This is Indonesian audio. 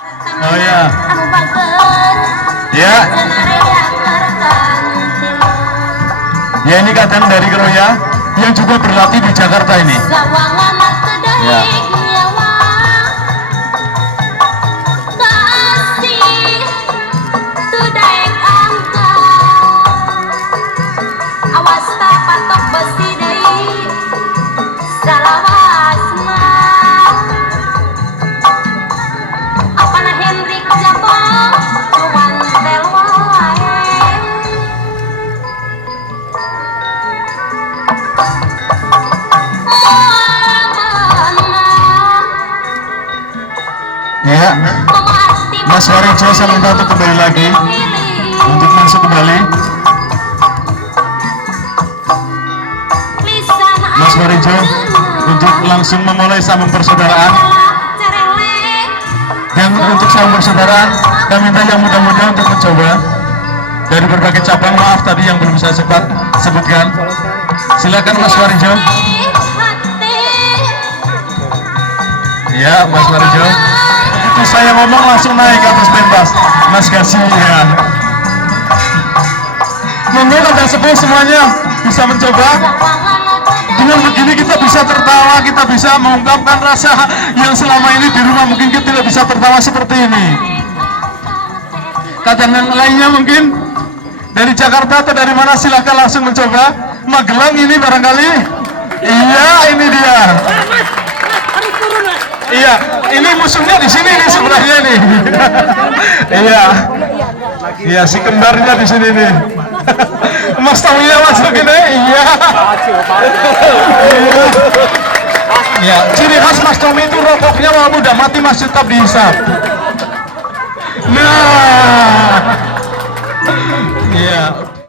Oh ya. Ya. Ya ini kadang dari Keroya yang juga berlatih di Jakarta ini. Ya. Ya, Mas Warijo saya minta untuk kembali lagi, untuk masuk kembali. Mas Warijo untuk langsung memulai sambung persaudaraan. Dan untuk sambung persaudaraan, kami minta yang muda-muda untuk mencoba dari berbagai cabang. Maaf tadi yang belum saya sempat sebutkan. Silakan Mas Warijo. Ya, Mas Warijo. Itu saya ngomong langsung naik ke atas pentas. Mas kasih ya. Monggo Anda sepuh semuanya bisa mencoba. Dengan begini kita bisa tertawa, kita bisa mengungkapkan rasa yang selama ini di rumah mungkin kita tidak bisa tertawa seperti ini. Kadang yang lainnya mungkin dari Jakarta atau dari mana silahkan langsung mencoba. Magelang ini barangkali. Iya, ini dia. Iya, ini musuhnya di sini nih sebelahnya nih. Iya. Iya, si kembarnya di sini nih. Mas Tommy masuk ini. Iya. Iya, ciri khas Mas Tommy itu rokoknya walaupun udah mati masih tetap dihisap. Nah,